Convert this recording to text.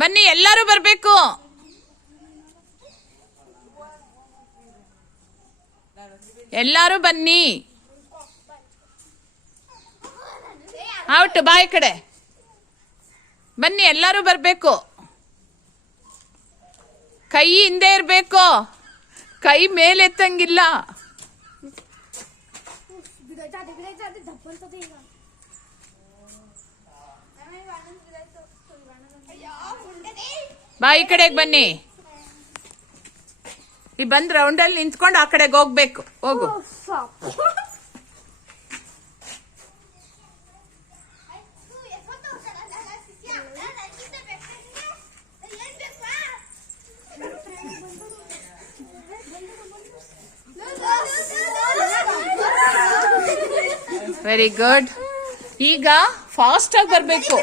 ಬನ್ನಿ, ಎಲ್ಲರೂ ಬರ್ಬೇಕು. ಎಲ್ಲರೂ ಬನ್ನಿ. ಔಟ್, ಬಾಯ್ ಕಡೆ ಬನ್ನಿ. ಎಲ್ಲರೂ ಬರ್ಬೇಕು. ಕೈ ಹಿಂದೆ ಇರ್ಬೇಕು, ಕೈ ಮೇಲೆತ್ತಂಗಿಲ್ಲ. ಬಾಯಿ ಕಡೆಗೆ ಬನ್ನಿ. ಈ ಬಂದ್ ರೌಂಡಲ್ಲಿ ನಿಂತ್ಕೊಂಡು ಆ ಕಡೆಗೆ ಹೋಗ್ಬೇಕು. ಹೋಗು. Very good. ಈಗ ಫಾಸ್ಟ್ ಆಗಿ ಬರ್ಬೇಕು.